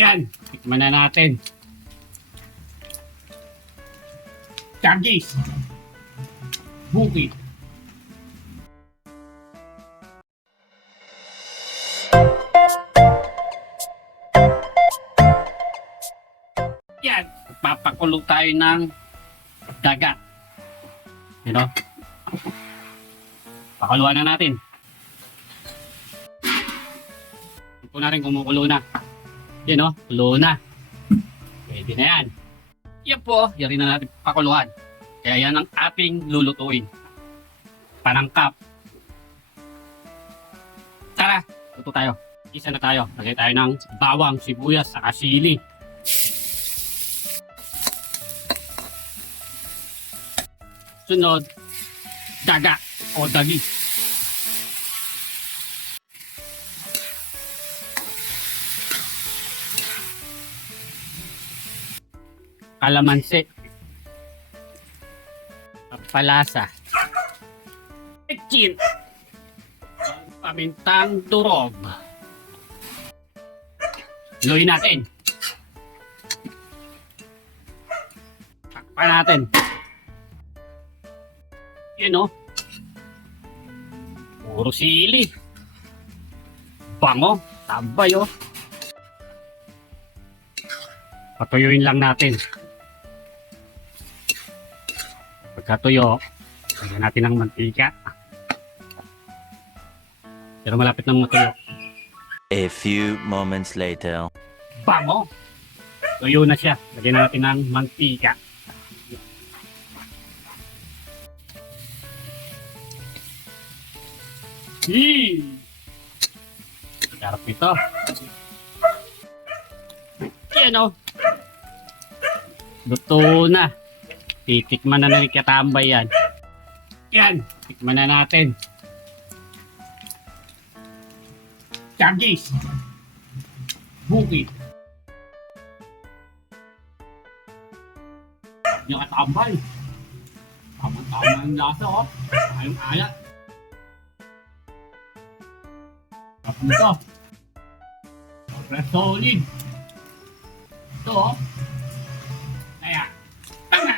Yan, tikman na natin. Chargis. Bukid. Yan, papakulo tayo ng dagat. You know? Pakuluan na natin. Ito na rin kumukulo na. Yan o, kulo na. Pwede na yan. Yan po, yan rin na natin pakuluan. Kaya yan ang ating lulutuin. Panangkap. Tara, luto tayo. Isa na tayo. Lagay tayo ng bawang, sibuyas, saka sili. Sunod, daga o dagi. Kalamansi. Palasa. Etchin. Pamintang durog. Luin natin. Takpan natin. Yan o. Puro sili. Bango. Tabay o. Patuyuin lang natin. Pagkatuyo, lagyan natin ng mantika. Pero malapit na matuyo. A few moments later. Bango! Tuyo na siya. Lagyan natin ng mantika. Sarap ito. Yan o. Luto na. Titikman na na ni Katambay yan. Yan. Tikman na natin. Chargis. Bukid. Yung Katambay. Tama-tama yung lasa o. Ayong-ayat. Tapos nito. Solid. Ito o. Kaya. Tama.